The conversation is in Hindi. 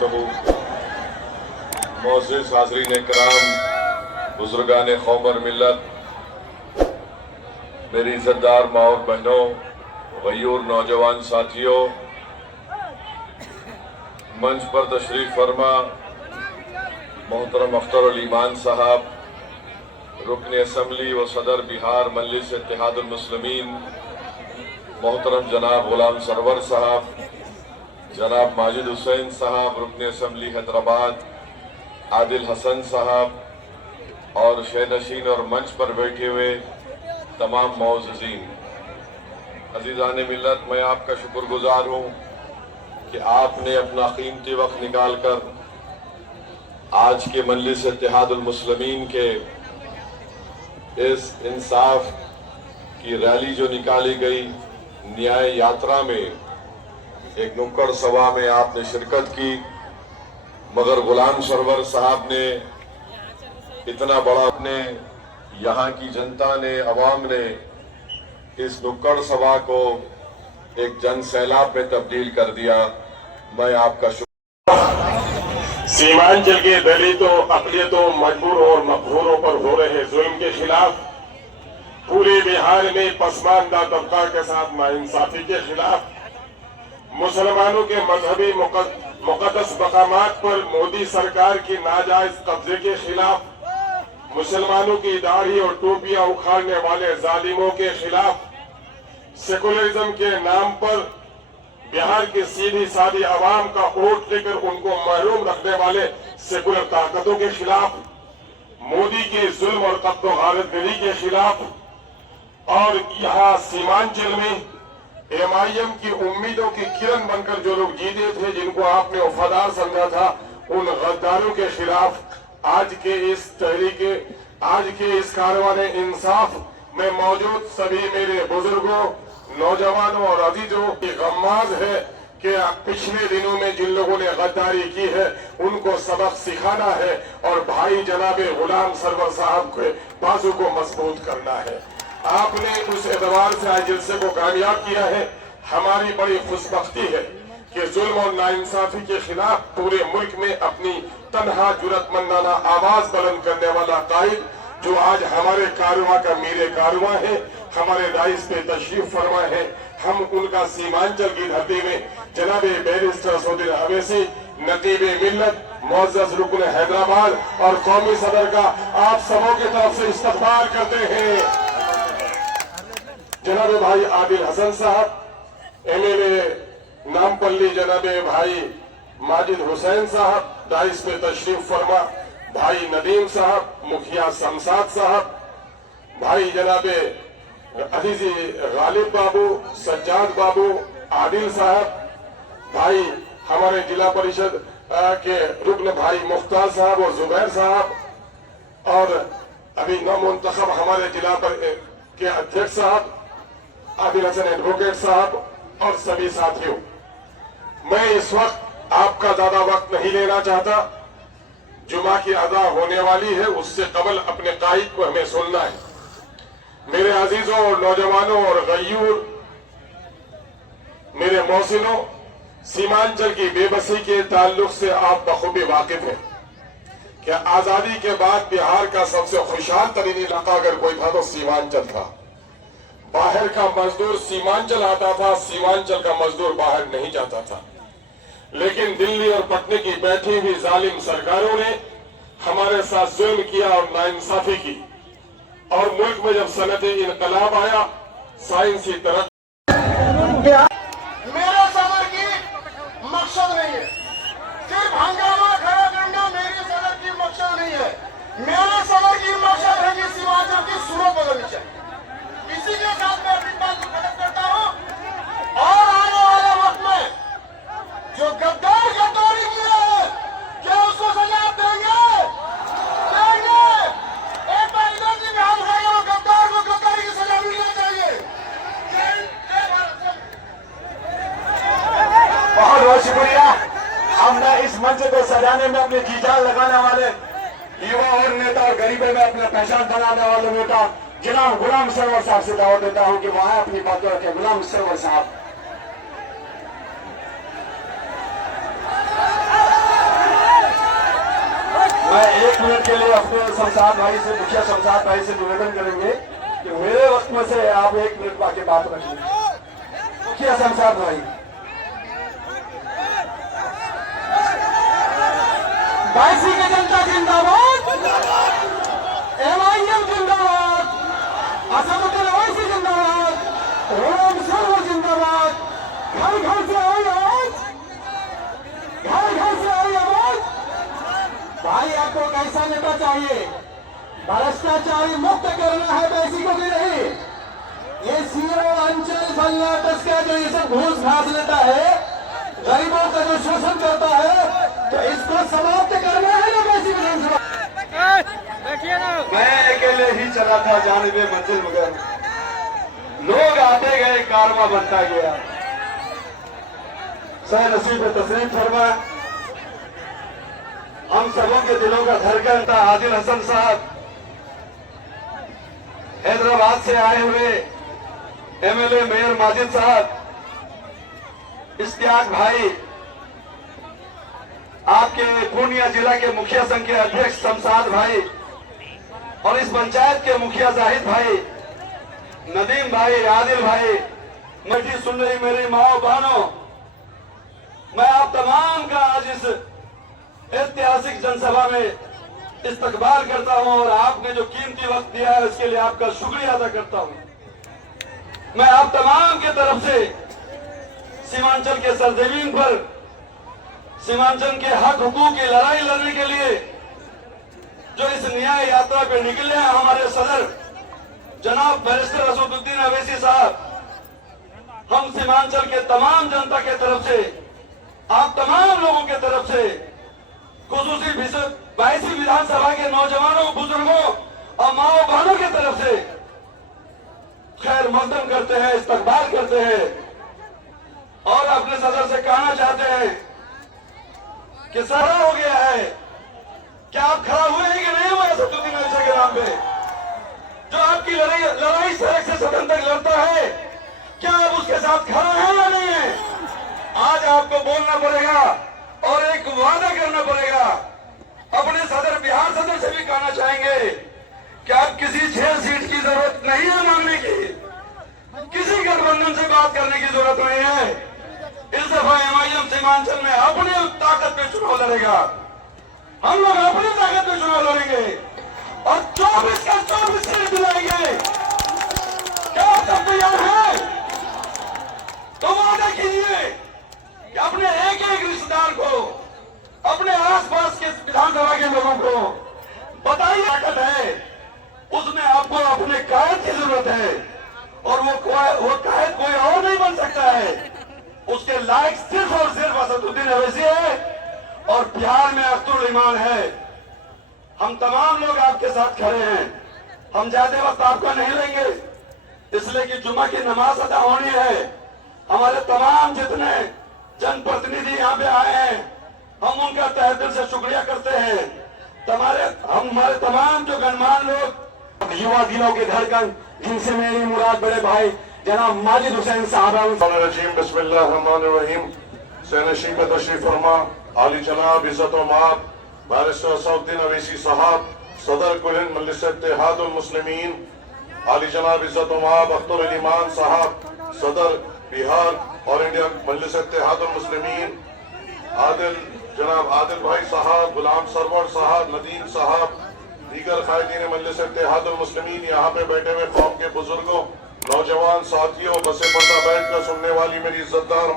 बरकातहू। मोअज़्ज़िज़ हाज़रीन इकराम, बुज़ुर्गान क़ौम और मिल्लत, मेरी इज़्ज़तदार माँ और बहनों, गयूर नौजवान साथियों, मंच पर तशरीफ़ फरमा मोहतरम अख्तर उल ईमान साहब, रुकन असम्बली व सदर बिहार मजलिस इत्तेहादुल मुस्लिमीन, मोहतरम जनाब गुलाम सरवर साहब, जनाब माजिद हुसैन साहब, रुकन असम्बली हैदराबाद आदिल हसन साहब और शहनशीन और मंच पर बैठे हुए तमाम मौज़्ज़ीन, अज़ीज़ान मिल्लत, मैं आपका शुक्रगुजार हूँ कि आपने अपना कीमती वक्त निकाल कर आज के मजलिस इत्तेहादुल मुस्लिमीन के इस इंसाफ की रैली जो निकाली गई, न्याय यात्रा में एक नुक्कड़ सभा में आपने शिरकत की। मगर गुलाम सरवर साहब ने इतना बड़ा, अपने यहाँ की जनता ने, अवाम ने इस नुक्कड़ सभा को एक जन सैलाब में तब्दील कर दिया। मैं आपका सीमांचल के दलितों, अक़लियतों, मजबूरों और मक़हूरों पर हो रहे जुल्म के खिलाफ, पूरे बिहार में पसमानदा तबका के साथ नाइंसाफी के खिलाफ, मुसलमानों के मजहबी मुक़द्दस मकामात पर मोदी सरकार की नाजायज कब्जे के खिलाफ, मुसलमानों की दाढ़ी और टोपियां उखाड़ने वाले जालिमों के खिलाफ, सेकुलरिज्म के नाम पर बिहार की सीधी सादी आवाम का वोट लेकर उनको महरूम रखने वाले सेकुलर ताकतों के खिलाफ, मोदी के जुल्म और कब्ज़ो गारतगरी के खिलाफ, और यहाँ सीमांचल में MIM की उम्मीदों की किरण बनकर जो लोग जीते थे, जिनको आपने वफादार समझा था, उन गद्दारों के खिलाफ आज के इस तहरीके, आज के इस कारवाने इंसाफ में मौजूद सभी मेरे बुजुर्गों, नौजवानों और अजीजों की गम्माज है कि पिछले दिनों में जिन लोगों ने गद्दारी की है उनको सबक सिखाना है और भाई जनाबे गुलाम सरवर साहब के बाजू को मजबूत करना है। आपने उस एतबार से आज जलसे को कामयाब किया है। हमारी बड़ी खुशबख्ती है कि जुल्म और नाइंसाफी के खिलाफ पूरे मुल्क में अपनी तन्हा जुरतमंदाना आवाज बुलंद करने वाला कायद जो आज हमारे कारवां का मीरे कारवां है, हमारे राइस पे तशरीफ फरमा है, हम उनका सीमांचल की धरती में जनाबे बैरिस्टर सऊदी अवैसी, नकीबे मिल्लत, मुअज़्ज़ज़ रुकन हैदराबाद और कौमी सदर का आप सबों की तरफ से इस्तकबाल करते हैं। जनाबे भाई आदिल हसन साहब, MLA नामपल्ली जनाबे भाई माजिद हुसैन साहब, राइस पे तशरीफ फरमा, भाई नदीम साहब, मुखिया शमशाद साहब, भाई जनाबे अजीजी गालिब बाबू, सज्जाद बाबू, आदिल साहब, भाई हमारे जिला परिषद के रुकन भाई मुख्तार साहब और जुबैर साहब, और अभी नवमुंतखब हमारे जिला के अध्यक्ष साहब आदिल हसन एडवोकेट साहब और सभी साथियों, मैं इस वक्त आपका ज्यादा वक्त नहीं लेना चाहता। जुमा की अदा होने वाली है, उससे कबल अपने कायद को हमें सुनना है। मेरे अजीजों और नौजवानों और गयूर मेरे मोहसिनों, सीमांचल की बेबसी के ताल्लुक से आप बखूबी वाकिफ हैं कि आजादी के बाद बिहार का सबसे खुशहाल तरीन इलाका अगर कोई था तो सीमांचल था। बाहर का मजदूर सीमांचल आता था, सीमांचल का मजदूर बाहर नहीं जाता था। लेकिन दिल्ली और पटने की बैठी हुई जालिम सरकारों ने हमारे साथ जुल्म किया और नाइंसाफी की, और मुल्क में जब सनअती इनकलाब आया, साइंसी तरक्की, मेरा सदर की मकसद नहीं है, सिर्फ हंगामा खड़ा करना मेरी सदर की मकसद नहीं है। मेरे सदर की मकसद है कि सीमांचल की सूरत बदलनी चाहिए। इसी के साथ मैं अपनी बात को खत्म करता हूं, और आने वाले वक्त में जो गद्दार गद्दारी किया है, क्या उसको सजा देंगे? देंगे। एक बार इधर से भी हाथ उठाइए, वो गद्दार को गद्दारी की सजा मिलनी चाहिए। बहुत बहुत शुक्रिया। हमने इस मंच को सजाने में अपने जी जान लगाने वाले युवा और नेता और गरीबों में अपना पहचान बनाने वाले नेता जनाब गुलाम सरवर साहब से दावत देता हूं कि वहां अपनी बात रखें। गुलाम सरवर साहब। मैं 1 मिनट के लिए अपने शमशाद भाई से, मुखिया शमशाद भाई से निवेदन करेंगे कि मेरे वक्त में से आप 1 मिनट बाकी बात रखेंगे। मुखिया शमशाद भाई। बाईसी की जनता जिंदाबाद, MIM जिंदाबाद, असदुद्दीन ओवैसी जिंदाबाद, गुलाम सरवर जिंदाबाद। घर घर से आई आवाज, घर घर से आई आवाज। भाई आपको कैसा नेता चाहिए? भ्रष्टाचारी मुक्त करना है, वैसी को भी नहीं। ये सीओ अंचल फल्ला टस्का जो ये सब घूस घास लेता है, गरीबों का जो शोषण करता है, तो इसको समाप्त करना है ना वैसी विधानसभा। मैं अकेले ही चला था जानिबे मंजिल, मगर लोग आते गए, कारवां बनता गया। सह नसीब तस्रीफ फरमा, हम सबों के दिलों का धड़कन था आदिल हसन साहब, हैदराबाद से आए हुए MLA मेयर माजिद साहब, इश्तियाक भाई, आपके पूर्णिया जिला के मुखिया संघ के अध्यक्ष शमशाद भाई, और इस पंचायत के मुखिया जाहिद भाई, नदीम भाई, आदिल भाई, मर्जी सुन रही मेरी माओ बहनों, मैं आप तमाम का आज इस ऐतिहासिक जनसभा में इस्तकबाल करता हूं और आपने जो कीमती वक्त दिया है उसके लिए आपका शुक्रिया अदा करता हूं। मैं आप तमाम की तरफ से सीमांचल के सरजमीन पर सीमांचल के हक हुकूक की लड़ाई लड़ने के लिए जो इस न्याय यात्रा पे निकले हैं हमारे सदर जनाब बैरिस्टर असदुद्दीन ओवैसी साहब, हम सीमांचल के तमाम जनता के तरफ से, आप तमाम लोगों के तरफ से, खुसूसी 22वीं विधानसभा के नौजवानों, बुजुर्गों और माओ बहनों की तरफ से खैर मकदम करते हैं, इस्तकबाल करते हैं और अपने सदर से कहना चाहते हैं कि सारा हो गया है। क्या आप खड़ा हुए हैं कि नहीं हुए असदुद्दीन ओवैसी के नाम पे? जो आपकी लड़ाई सड़क से सदन तक लड़ता है, क्या आप उसके साथ खड़ा हैं या नहीं है? आज आपको बोलना पड़ेगा और एक वादा करना पड़ेगा। अपने सदर, बिहार सदर से भी कहना चाहेंगे कि आप किसी 6 सीट की जरूरत नहीं है मांगने की, किसी गठबंधन से बात करने की जरूरत नहीं है। इस दफा MIM सीमांचल में अपनी ताकत पे चुनाव लड़ेगा, हम लोग अपनी ताकत पे चुनाव लड़ेंगे और 24 का 24 सीट दिलाएंगे। क्या आप सब तैयार हैं? तो वादा कीजिए कि अपने एक एक रिश्तेदार को, अपने आसपास के विधानसभा के लोगों को बताइए ताकत है, उसमें आपको अपने कायद की जरूरत है और वो कायद कोई और नहीं बन सकता है। उसके लायक सिर्फ और सिर्फ असदुद्दीन ओवैसी है और बिहार में अख्तरुल ईमान है। हम तमाम लोग आपके साथ खड़े हैं। हम ज्यादा वक्त आपका नहीं लेंगे इसलिए कि जुम्मा की नमाज अदा होनी है। हमारे तमाम जितने जनप्रतिनिधि यहाँ पे आए हैं, हम उनका तहे दिल से शुक्रिया करते हैं। हमारे तमाम जो गणमान्य लोग, युवा दिनों के धड़कन, जिनसे मेरी मुराद बड़े भाई जनाब माजिद हुसैन साहब, बिस्मिल्लाहिर्रहमानिर्रहीम। सैनशी पे तशरीफ फरमा आली जनाब इज्जत व माब बैरिस्टर असदुद्दीन ओवैसी साहब, सदर कुल मजलिस इत्तेहादुल मुस्लिमीन, आली जनाब इज्जत व माब अख्तरुल ईमान साहब, सदर बिहार और इंडिया मजलिस इत्तेहादुल मुस्लिमीन, जनाब आदिल भाई साहब, गुलाम सरवर साहब, नदीम साहब, दीगर कायदीन मजलिस इत्तेहादुल मुस्लिमीन, यहाँ पे बैठे हुए कौम के बुजुर्गों, नौजवान साथियों, बसे पर्दा बैठकर सुनने वाली मेरी इज्जतदार